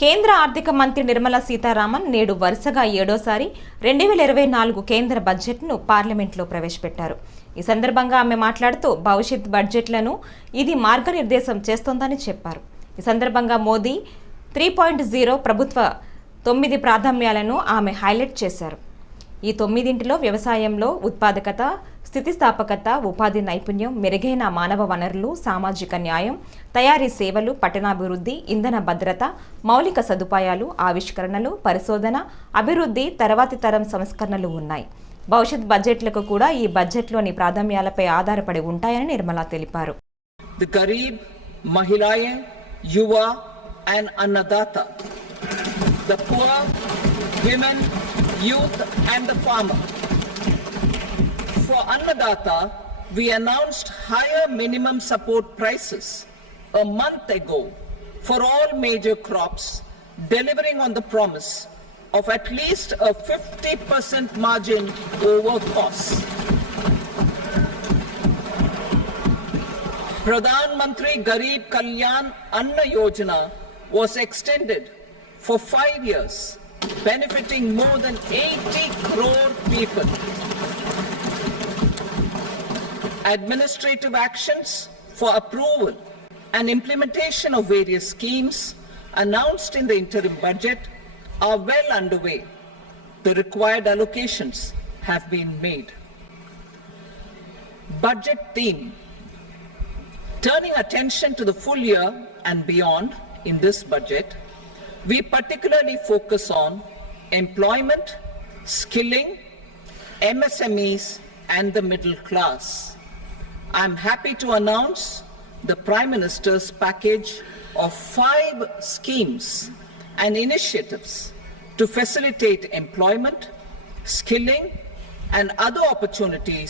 కేంద్ర ఆర్థిక మంత్రి నిర్మలా సీతారామన్ నేడు వరుసగా 7వ సారి 2024 కేంద్ర బడ్జెట్ను పార్లమెంట్లో ప్రవేశపెట్టారు. ఈ సందర్భంగా ఆమె మాట్లాడుతూ భవిష్యత్ బడ్జెట్లను ఇది మార్గనిర్దేశం చేస్తోందని చెప్పారు. ఈ సందర్భంగా మోదీ 3.0 ప్రభుత్వ 9 ప్రాధాన్యాలను ఆమె హైలైట్ చేశారు. ఈ 9 వ్యవసాయంలో ఉత్పాదకత, స్థితిస్థాపకత, ఉపాధి నైపుణ్యం, మెరుగైన మానవ వనరులు, సామాజిక న్యాయం, తయారీ సేవలు, పట్టణాభివృద్ధి, ఇంధన భద్రత, మౌలిక సదుపాయాలు, ఆవిష్కరణలు, పరిశోధన, అభివృద్ధి, తర్వాతి తరం సంస్కరణలు ఉన్నాయి. భవిష్యత్ బడ్జెట్లకు కూడా ఈ బడ్జెట్లోని ప్రాధాన్యాలపై ఆధారపడి ఉంటాయని నిర్మలా తెలిపారు. The Garib, Mahilaye, Yuva and Annadata, the poor, women, youth and the farmer. For Annadata, we announced higher minimum support prices a month ago for all major crops, delivering on the promise of at least a 50% margin over costs. Pradhan Mantri Garib Kalyan Anna Yojana was extended for 5 years, benefiting more than 80 crore people. Administrative actions for approval and implementation of various schemes announced in the interim budget are well underway. The required allocations have been made. Budget theme. Turning attention to the full year and beyond in this budget, we particularly focus on employment, skilling, MSMEs and the middle class. I am happy to announce the Prime Minister's package of 5 schemes and initiatives to facilitate employment, skilling and other opportunities